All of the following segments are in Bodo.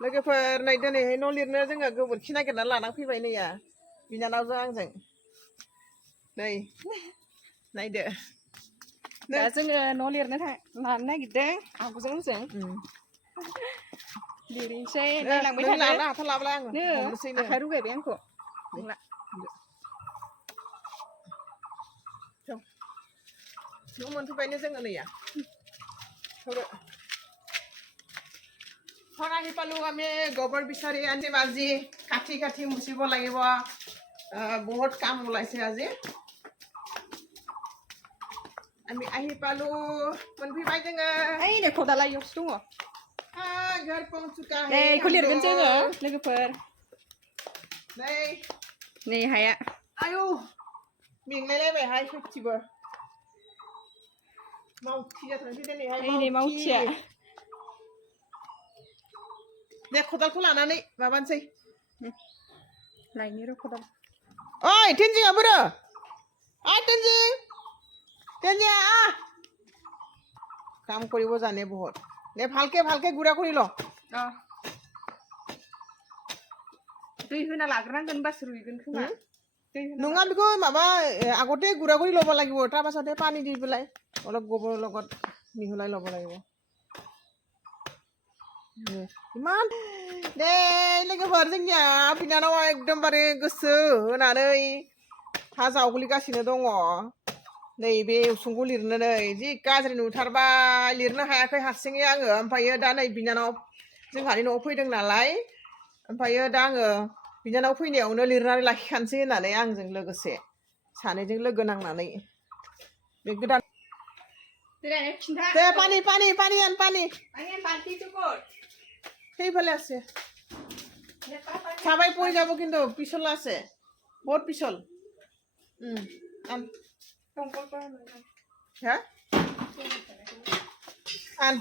लोगोफोर नै दिनैहाय न' लिरनो जोङो गोबोरखि नागिरना लाना फैबाय नैया बिनानावजों आंजों नै नायदो दा जोङो न' लिरनो लानो नागिरदों आब'जों आंजों लिरनोसै नायलांबाय थादो लानो हाथारलाब्ला आङो हमनोसैनो आखाइ रुगायबाय आंखौ नोंला न' मोनफैबायनो जोङो नैया এখন আহি পালোঁ আমি গোবৰ বিচাৰি আনি আজি কাঠি কাঠি মুচিব লাগিব বহুত কাম ওলাইছে আজি আমি আহি পালোঁ मोनफैबाय जोङो ओइ नै खदाला इयावसो दङ घर पहुंचुका है नै बेखौ लिरगोन जोङो लोगोफोर नै हाया आयु मेंलायलायबायहाय सयथिबो मावथि जाथारनोसै दिनैहाय मावथिया दे खदालखौ लानानै माबानोसै लायनि र' खदाल ओइ तेनजिङा बोरो ओइ तेनजिङा কাম কৰিব জানে বহুত নে ভালকে ভালকে গুড়া কৰি ল दै होना लाग्रोनांगोन बास रुइगोन खोमा नङा बेखौ माबा আগতে গুড়া কৰি ল'ব লাগিব তাৰ পাছতে পানী দি পেলাই অলপ গোবৰ লগত মিহলাই ল'ব লাগিব ইমান दे लोगोफोर जोंनिया बिनानावा एकदमबारे गोसो होनानै हा जावग्लिगासिनो दङ नैबे उसुंखौ लिरनो नै जि गाज्रि नुथारबाय लिरनो हायाखै हारसिङै आङो ओमफ्रायो दा नै बिनानाव जोंहानि न'आव फैदों नालाय ओमफ्रायो दा आङो बिनानाव फैनायावनो लिरनानै लाखिखानोसै होननानै आंजों लोगोसे सानैजों लोगो नांनानै बे गोदान दे पानी आन पानी সেইফালে আছে সবাই পড়ে যাব কিন্তু পিছল আছে বহুত পিছল আন হ্যাঁ আন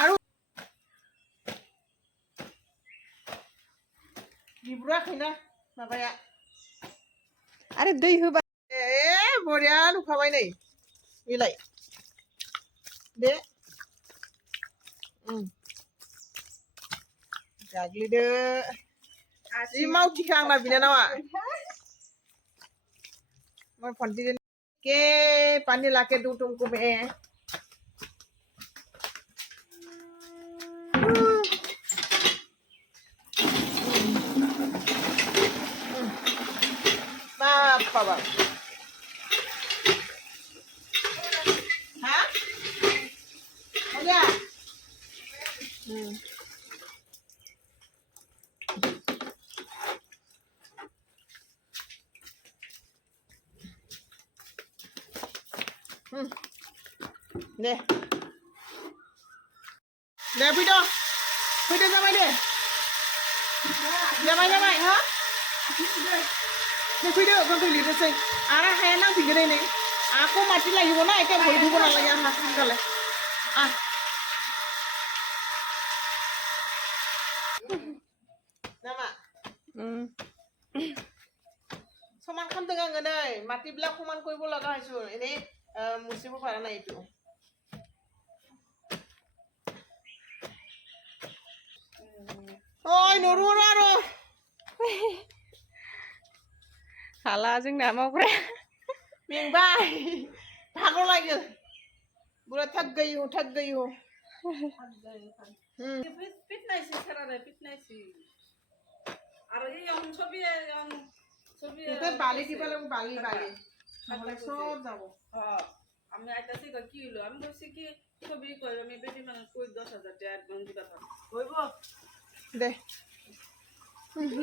আৰু बिब्राखै ना माबाया आरो दै होबा बरिया नुखाबाय नै बेलाय दे गाग्लिदो जि मावथिखा आंना बिनानावा मैं फंटी के पानी लाके दूं तुमको मैं बाबा हाँ हो गया दे दे फैदो जाबाय दे जाबाय हा दे फैदो गांखौ लिरनोसै आरो हाया नांफिनगोन नै आखौ माथि लागिब ना एखे बयखौबो नालाय आंहा होनबालाय नामा समान खालामदों आङो नै माटिবিলাক समान কৰিব লগা হৈছো এনেই মুচিব পৰা নাই এইটো ओइ नोरो आरो हाला जोंना मावग्रा मेंबाय भागो लागे बुरा थक गई हूं पिटनायसि सारानाय पिटनायसि आरो इयाव छबि এটা বালি দিবা লাগব বালি নহলে সব যাব আমি আইতাছি কি হলো আমি কইছি কি ছবি কই আমি বেটি মানুষ কই 10,000 টাকা অ্যাডভান্স দিবা হইব दे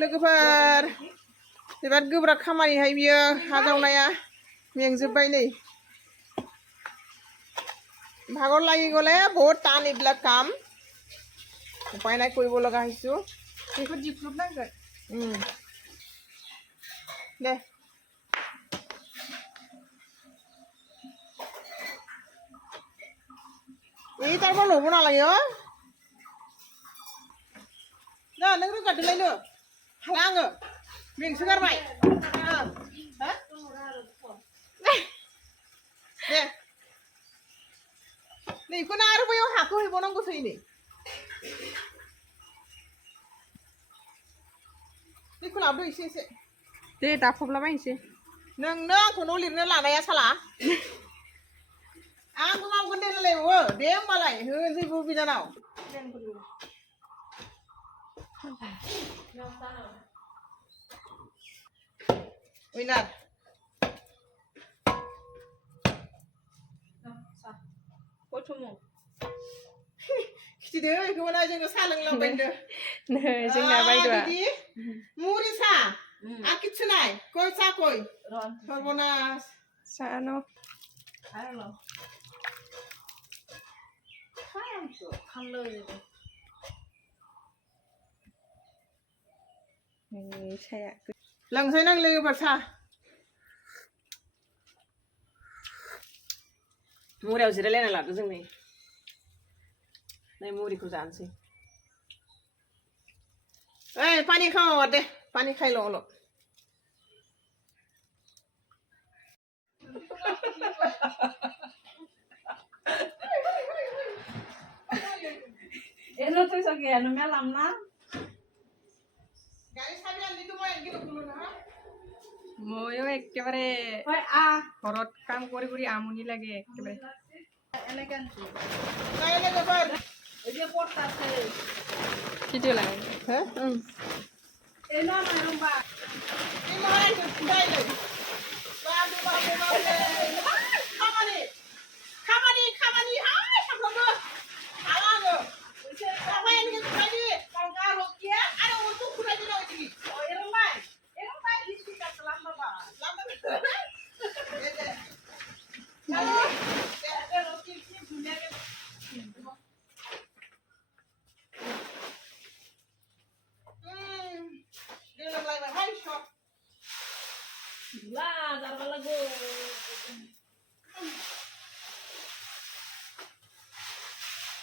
लोगोफोर बिराद गोब्राब खामानिहाय बियो हा जावनाया मेंजोब्बाय नै ভাগৰ লাগি গ'লে বহুত টান এইবিলাক কাম উপায় নাই কৰিব লগা হৈছো बेखौ दिख्रुबनांगोन दे এই তাৰপৰা ল'ব নালাগে ना नों रोगादोलायनो हाला आङो मेंसोगारबाय दे नैखौनो आरो बैयाव हाखौ हैबावनांगौसै नै दैखौ लाबोदो एसे दे दाफबलाबायनोसै नोंनो आंखौ न' लिरनो लानाया साला आंबो मावगोन दे रायलायबावो दे होमबालाय होनोसै बिनानाव विनार खिथिदो बेखौबो ना जोङो साहा लोंलांबायदो नै जोंना बायद'आ मुरि साहा आखि थुनाय कय साहा कय सर्बनास साहा न' साया लोंसै नों लोगोफोर साहा मुरियाव जिरायलायना लादो जों नै मुरिखौ जानोसै ओइ पानि खावा दे पानि खाइल' Eno tuh sakit, anu melam na. गाड़ी साबि आनदि तो मैं इनके लोगों ना ময়ো একেবাৰে ঘৰত কাম কৰি কৰি আমনি লাগে একেবাৰে Enakan tuh. नहीं लगे पर Dia portas sih. ভিডিঅ' লাগে हैं Eno na yung ba? ini mana itu tidak itu babu khamani hai sampai ke alang ke apa yang kita tadi kalau kia ada untuk kuda juga ini Oh, irong ba lisi ka selama ba? lama Kalau pero kisi dunia ke dia lagi hai shop lah, dar lagu.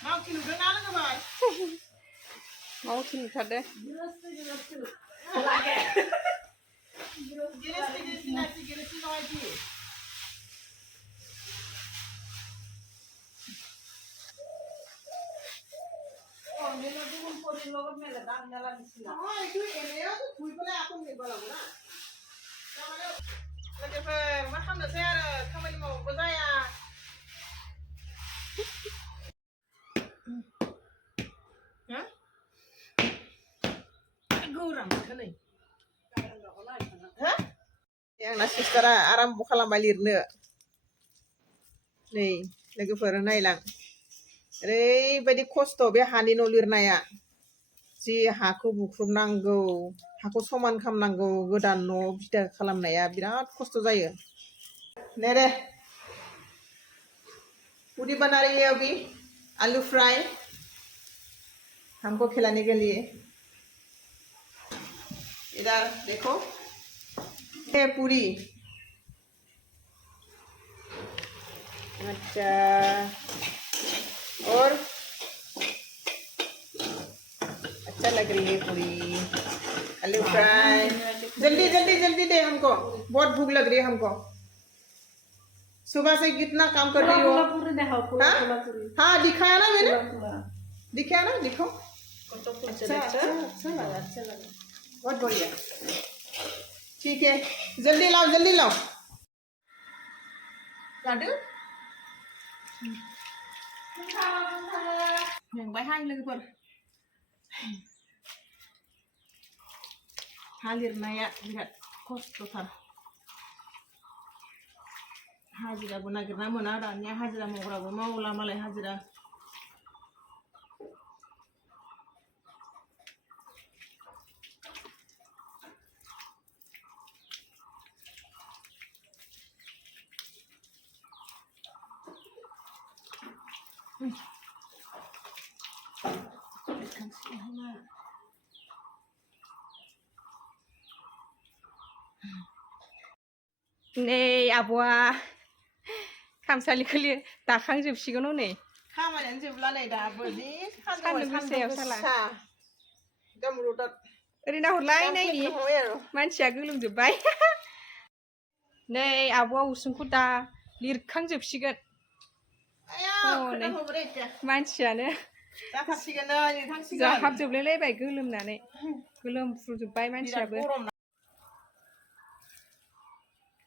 mau kilo dengar nggak bay mau थिनथारदे Jelas tuh. Lagi. jenis lagi Oh, nila tuh kumpulin logot mela dan nyala di sini. oh itu ini ya tuh kui pula aku nih balang na lagi per macam dah saya khamani mau berjaya Hah? Guram kan nih? Hah? Yang nasi sekarang aram bukan lama lirne. Nih, lagi pernah nailang. Oरैबायदि खस्थ' बे हानि न' लिरनाया जि हाखौ बुख्रुबनांगौ हाखौ समान खालामनांगौ गोदान न' बिथा खालामनाया बिराद खस्थ' जायो नेरे पूरी बना रही है अभी आलू फ्राई हमको खिलाने के लिए इधर देखो ये पूरी अच्छा और अच्छा लग रही है पूरी आलू फ्राई जल्दी जल्दी जल्दी दे हमको बहुत भूख लग रही है हमको सुबह से कितना काम कर रही हो हाँ हाँ दिखाया ना मैंने दिखाया ना दिखो अच्छा लगा बहुत बढ़िया ठीक है जल्दी लाओ लाडू मेंबाय हाय लोगोफोर हा लिरनाया बिराद खस्थ'थार हाजिराबो नागिरना मोना दानिया हाजिरा मावग्राबो मावला मालाय हाजिरा नै आब'आ खामसालिखौ दाखांजोबसिगोन हनै खामानियानो जोबला नै दाबो जि सान्दुं गोसायाव साला गामरुदात ओरै नाहरलाय नायनि मानसिया गोलोमजोब्बाय नै आब'आ उसुंखौ दा लिरखांजोबसिगोन आया हनै खोथा होब्रे एखे मानसियानो जाथारसिगोन नै थांसिगोन जाहाबजोबलायलायबाय गोलोमनानै गोलोमफ्रुजोब्बाय बिराद मानसियाबो गरम ना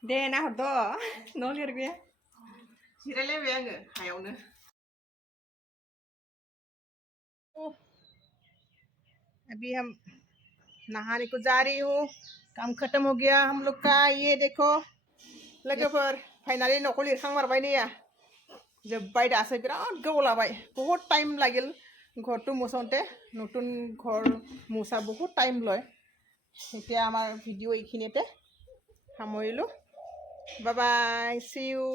दे नाहरद' न' लिरग्राया जिरायलायबाय आङो हायावनो अभी हम नहाने को जा रही हूँ काम खत्म हो गया हम लोग का ये देखो लोगोफोर फाइनाली न'खौ लिरखांमारबाय नैया जोब्बाय दासो बिराद गोबाव लाबाय बहुत टाइम লাগিল ঘৰটো মুচোতে নতুন ঘৰ মুচা বহুত টাইম লয় এতিয়া আমাৰ ভিডিঅ' এইখিনিতে সামৰিলোঁ বাই বাই চি ইউ